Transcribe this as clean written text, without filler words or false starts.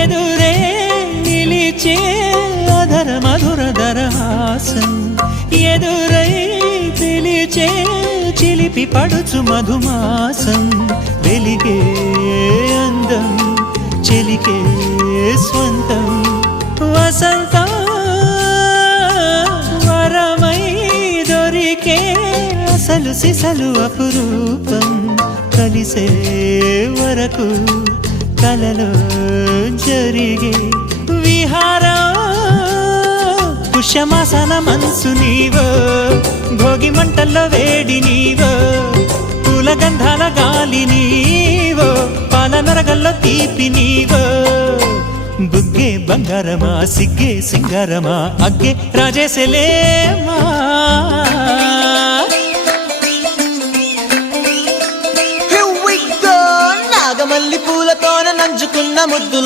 ఎదురే నిలిచే అధర మధుర దరహాసం ఎదురై పిలిచే చిలిపి పడుచు మధుమాసం వెలిగే అందం చెలికే స్వంతం వసంతం వరమై దొరికే అసలు సిసలు అపురూపం కలిసే వరకు కలలో జరిగే విహారం పుష్యమాసన మనసు నీవో భోగి మంటల్లో వేడి నీవో పూల గంధాల గాలి నీవో పాల నరగల్లో తీపి నీవో బుగ్గే బంగారమా సిగ్గే సింగారమా అగ్గే రాజేసలేమా నాగమల్లి పూలతోన నంచుకున్న ముద్దుల